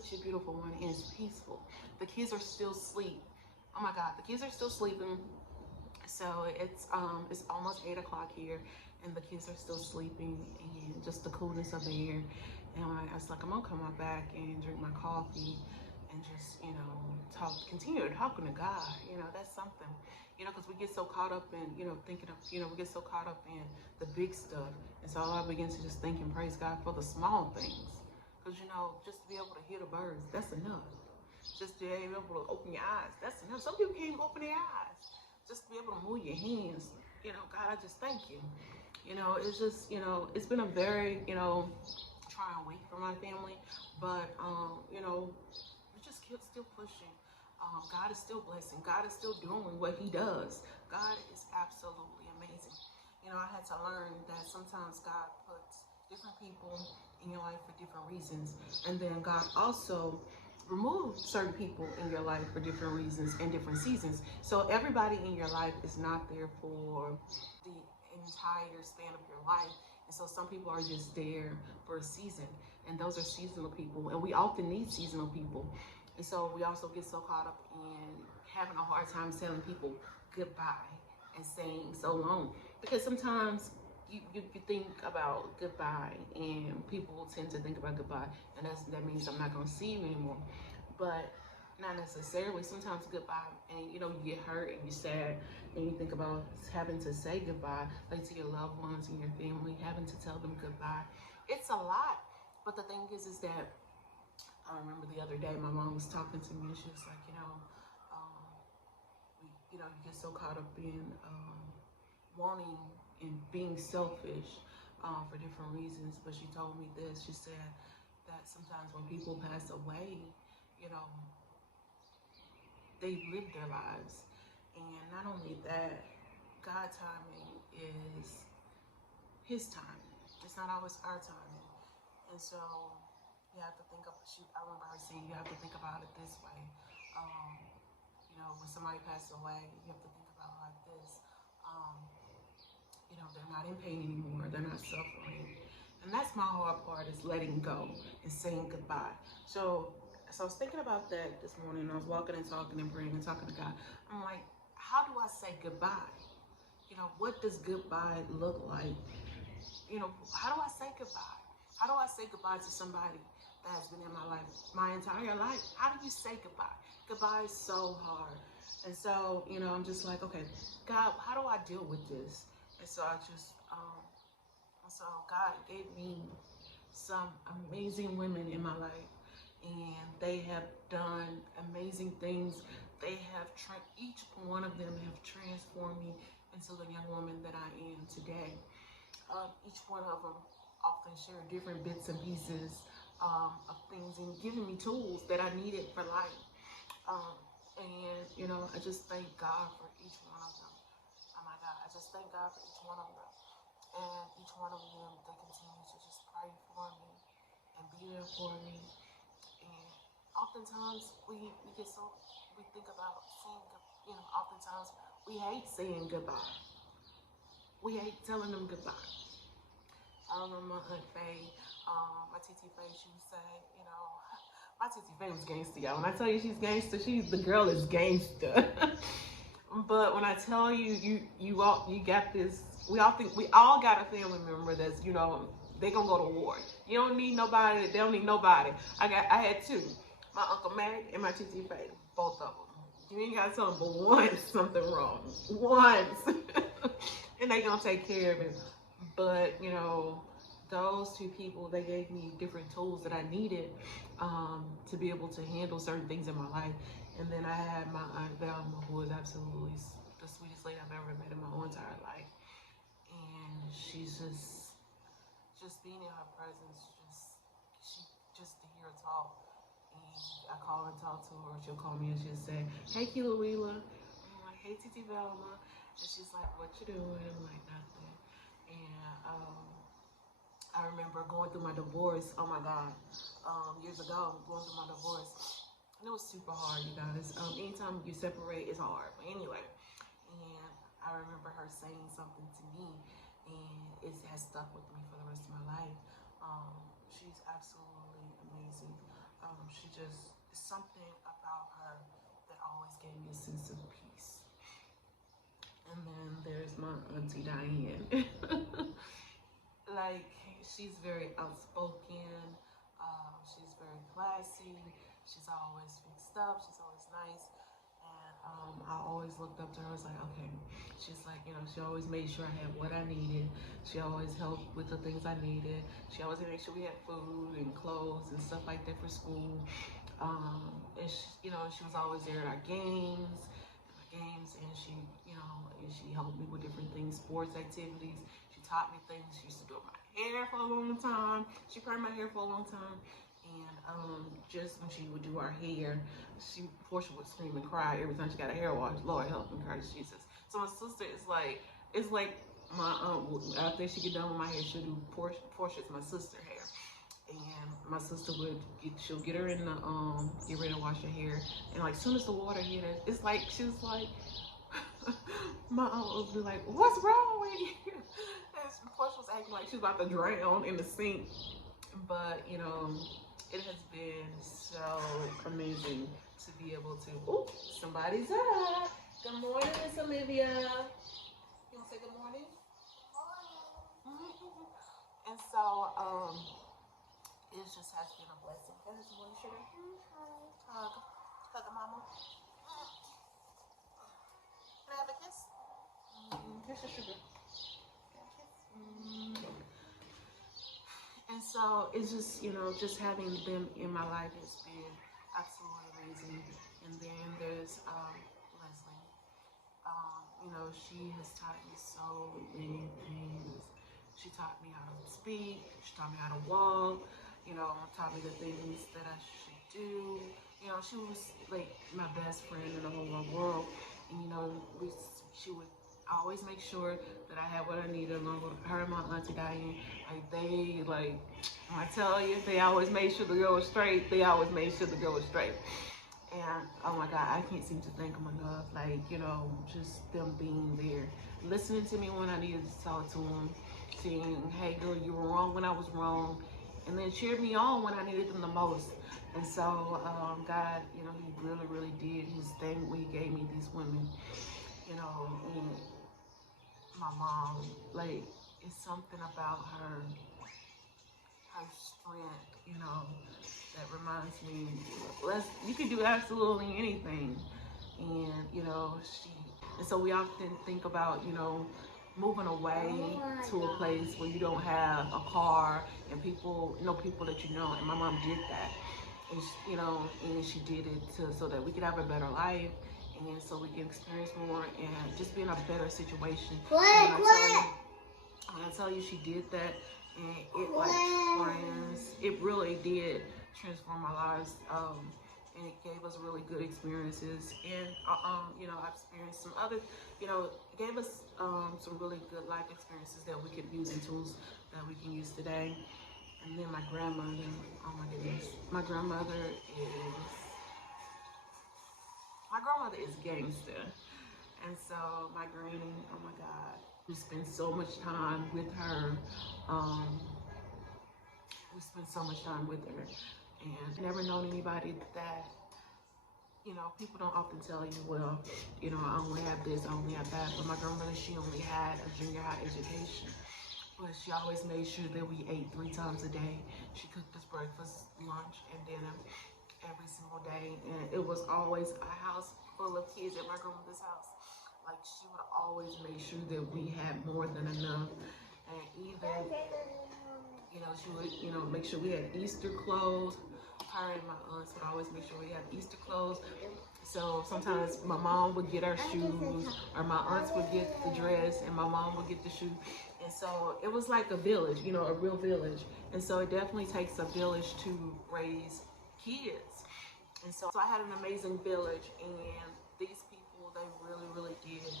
such a beautiful morning, and it's peaceful. The kids are still asleep. Oh my God, the kids are still sleeping. So it's almost 8 o'clock here, and the kids are still sleeping, and just the coolness of the air. And I was like, I'm gonna come out back and drink my coffee, and just continue talking to God. That's something. Because we get so caught up in thinking of we get so caught up in the big stuff, and so I begin to just think and praise God for the small things. Because just to be able to hear the birds, that's enough. Just to be able to open your eyes, that's enough. Some people can't even open their eyes. Just to be able to move your hands, God, I just thank you. It's just, it's been a very, trying week for my family, but, we just keep still pushing. God is still blessing. God is still doing what he does. God is absolutely amazing. I had to learn that sometimes God puts different people in your life for different reasons. And then God also remove certain people in your life for different reasons and different seasons. So everybody in your life is not there for the entire span of your life. And so some people are just there for a season, and those are seasonal people. And we often need seasonal people. And so we also get so caught up in having a hard time telling people goodbye and saying so long. Because sometimes you think about goodbye, and people tend to think about goodbye, and that means I'm not going to see you anymore. But not necessarily. Sometimes goodbye, and you get hurt and you're sad, and you think about having to say goodbye, like to your loved ones and your family, having to tell them goodbye. It's a lot. But the thing is that I remember the other day my mom was talking to me, and she was like, you get so caught up in wanting and being selfish for different reasons. But she told me this. She said that sometimes when people pass away, they live their lives. And not only that, God timing is his timing. It's not always our timing. And so you have to think of, I remember her saying, you have to think about it this way. When somebody passes away, you have to think about it like this. They're not in pain anymore. They're not suffering. And that's my hard part, is letting go and saying goodbye. So I was thinking about that this morning. I was walking and talking and praying and talking to God. I'm like, how do I say goodbye? What does goodbye look like? How do I say goodbye? How do I say goodbye to somebody that has been in my life my entire life? How do you say goodbye? Goodbye is so hard. And so, I'm just like, okay, God, how do I deal with this? And so God gave me some amazing women in my life, and they have done amazing things. They have each one of them have transformed me into the young woman that I am today. Each one of them often share different bits and pieces of things, and giving me tools that I needed for life. I just thank God for each one of them. Oh my God, I just thank God for each one of them. And each one of them, they continue to just pray for me and be there for me. And oftentimes we think about saying, oftentimes we hate saying goodbye. We hate telling them goodbye. I remember my Aunt Faye, my TT Faye, she would say, my TT Faye was gangster, y'all. When I tell you she's gangster, the girl is gangster. But when I tell you, you got this. We all got a family member that's, they gonna go to war. You don't need nobody. They don't need nobody. I had two, my Uncle Mac and my TT Faye, both of them. You ain't gotta tell them but once something wrong, once, and they gonna take care of it. But those two people, they gave me different tools that I needed to be able to handle certain things in my life. And then I had my Aunt Velma, who is absolutely the sweetest lady I've ever met in my whole entire life. And she's just being in her presence, just to hear her talk. And I call her and talk to her. She'll call me and she'll say, "Hey, Kiloila." I'm like, "Hey, Titi Velma." And she's like, "What you doing?" I'm like, "Nothing." And I remember going through my divorce. Oh my God, years ago, going through my divorce. And it was super hard, you guys. Anytime you separate, it's hard. But anyway, and I remember her saying something to me, and it has stuck with me for the rest of my life. She's absolutely amazing. she just, something about her that always gave me a sense of peace. And then there's my Auntie Diane. Like, she's very outspoken. She's very classy. She's always fixed up. She's always nice. And I always looked up to her. I was like, okay. She's like, you know, she always made sure I had what I needed. She always helped with the things I needed. She always made sure we had food and clothes and stuff like that for school. And she, you know, she was always there at our games, and she, you know, and she helped me with different things, sports activities. She taught me things. She used to do my hair for a long time. She permed my hair for a long time. And just when she would do our hair, Portia would scream and cry every time she got a hair wash. Lord help me, Christ Jesus. So my sister is like, it's like my aunt, after she get done with my hair, she'll do Portia's my sister hair. And my sister she'll get her in the, get ready to wash her hair. And like, soon as the water hit her, it's like, she was like, my aunt would be like, what's wrong with you? And Portia was acting like she was about to drown in the sink. But, you know, it has been so amazing to be able to, oh, somebody's up. Good morning, Miss Olivia. You want to say good morning? Good morning. And so, it just has been a blessing. Can I have some morning sugar? Hug. Hug a mama. Can I have a kiss? Here's your sugar. And so it's just, you know, just having them in my life has been absolutely amazing. And then there's Leslie. You know, she has taught me so many things. She taught me how to speak. She taught me how to walk. You know, taught me the things that I should do. You know, she was like my best friend in the whole wide world. And you know, she would always make sure that I had what I needed along with her and my Auntie Diane. Like, when I tell you, they always made sure the girl was straight. They always made sure the girl was straight. And oh my God, I can't seem to thank them enough. Like, you know, just them being there, listening to me when I needed to talk to them, saying, hey girl, you were wrong when I was wrong, and then cheered me on when I needed them the most. And so, God, you know, he really, really did his thing when he gave me these women, you know. And my mom, like, it's something about her strength, you know, that reminds me, you can do absolutely anything. And, you know, and so we often think about, you know, moving away to a place where you don't have a car and people that you know. And my mom did that. And she, you know, and she did it so that we could have a better life, and so we can experience more and just be in a better situation. When I tell you she did that, and it really did transform our lives, and it gave us really good experiences. And you know, I've experienced some other, you know, it gave us some really good life experiences that we could use, and tools that we can use today. And then my grandmother, oh my goodness, my grandmother is gangster. And so my granny, oh my God, we spend so much time with her. We spend so much time with her, and never known anybody that, you know, people don't often tell you, well, you know, I only have this, I only have that. But my grandmother, she only had a junior high education. But she always made sure that we ate 3 times a day. She cooked us breakfast, lunch, and dinner every single day. And it was always a house full of kids at my grandmother's house. Like, she would always make sure that we had more than enough. And even, you know, she would, you know, make sure we had Easter clothes. Her and my aunts would always make sure we had Easter clothes. So sometimes my mom would get our shoes, or my aunts would get the dress, and my mom would get the shoe. And so it was like a village, you know, a real village. And so it definitely takes a village to raise kids. And so I had an amazing village, and these people, they really, really did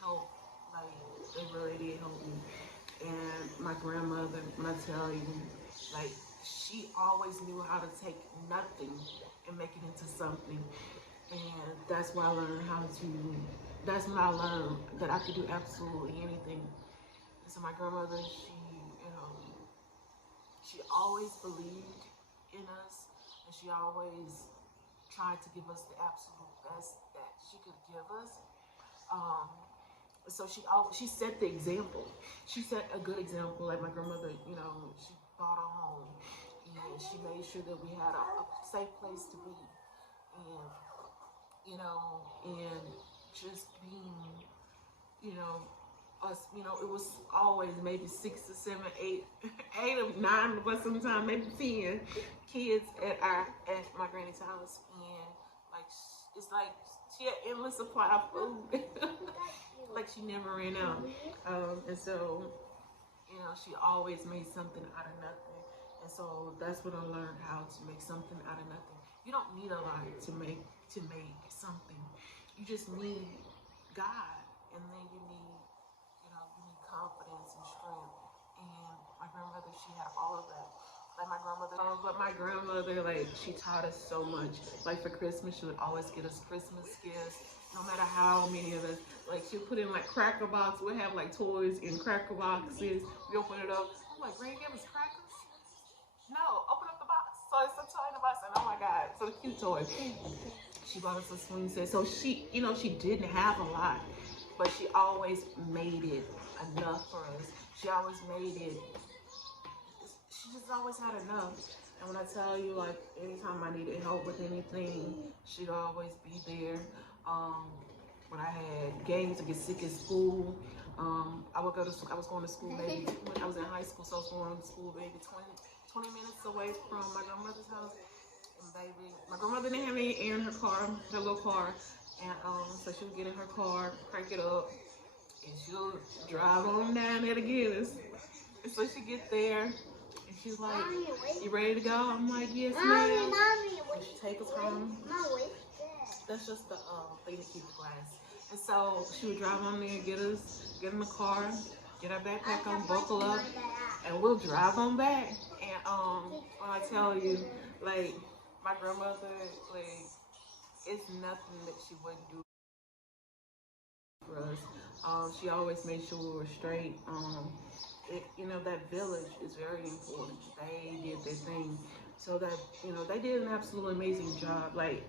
help. Like, they really did help me. And my grandmother, when I tell you, like, she always knew how to take nothing and make it into something. And that's why I learned that's when I learned that I could do absolutely anything. And so my grandmother, she, you know, she always believed in us, and and she always tried to give us the absolute best that she could give us. Um, so she set the example. She set a good example. Like my grandmother, you know, she bought a home, and she made sure that we had a safe place to be, and you know, and just being, you know, us, you know, it was always maybe 6 or 7, 8, 8 or 9 of us, sometimes maybe 10 kids at my granny's house, and like it's like she had endless supply of food, like she never ran out, and so you know she always made something out of nothing, and so that's what I learned, how to make something out of nothing. You don't need a lot to make something. You just need God, and then you need, you know, you need confidence and strength. And my grandmother, she had all of that. Like my grandmother, but my grandmother, like she taught us so much. Like for Christmas, she would always get us Christmas gifts, no matter how many of us. Like she'll put in like cracker box. We'll have like toys in cracker boxes. We open it up. I'm like, Granny gave us crackers? No, open up the box. So it's a toy in the box, and oh my God, so the cute toy. She bought us a swing set. So she, you know, she didn't have a lot, but she always made it enough for us. She always made it, she just always had enough. And when I tell you, like, anytime I needed help with anything, she'd always be there. When I had games to get sick at school, I would go to, I was going to school maybe, when I was in high school, so I was going to school maybe 20 minutes away from my grandmother's house. And baby, my grandmother didn't have any air in her car, her little car. And so she would get in her car, crank it up, and she'll drive on down there to get us. And so she get there, and she's like, "You ready to go?" I'm like, "Yes, ma'am." And she take us home. That's just the thing to keep the glass. And so she would drive on there, get us, get in the car, get our backpack on, buckle up, and we'll drive on back. And when I tell you, like, my grandmother, like, it's nothing that she wouldn't do for us. She always made sure we were straight. You know, that village is very important. They did their thing. So that, you know, they did an absolutely amazing job. Like,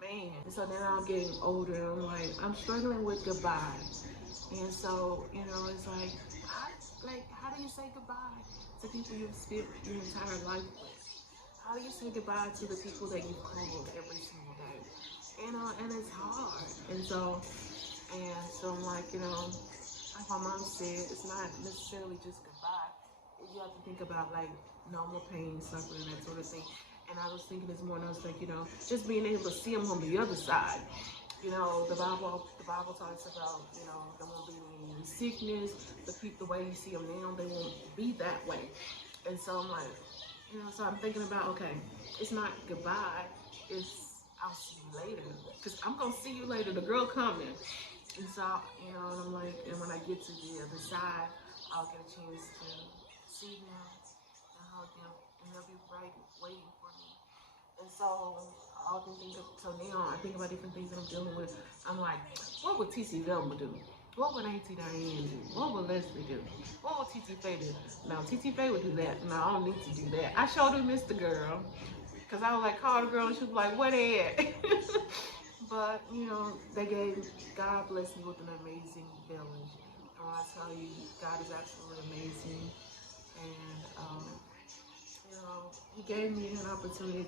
man. And so now I'm getting older, and I'm like, I'm struggling with goodbye. And so, you know, it's like, how do you say goodbye to people you've spent your entire life with? How do you say goodbye to the people that you called every single day? And it's hard. And so I'm like, you know, like my mom said, it's not necessarily just goodbye. You have to think about like normal pain, suffering, that sort of thing. And I was thinking this morning, I was like, you know, just being able to see them on the other side. You know, the Bible talks about, you know, there won't be any sickness. The way you see them now, they won't be that way. And so I'm like, you know, so I'm thinking about, okay, it's not goodbye, it's I'll see you later. Because I'm going to see you later. The girl coming. And so, you know, and I'm like, and when I get to the other side, I'll get a chance to see them and hug them, and they'll be right waiting for me. And so I can think of, so now I think about different things that I'm dealing with. I'm like, what would TC Velma do? What would Auntie Diane do? What would Leslie do? What would TT Faye do? No, TT Faye would do that. No, I don't need to do that. I showed her Mr. Girl. Because I was like, call the girl, and she was like, what at? But, you know, God blessed me with an amazing village. And when I tell you, God is absolutely amazing. And, you know, he gave me an opportunity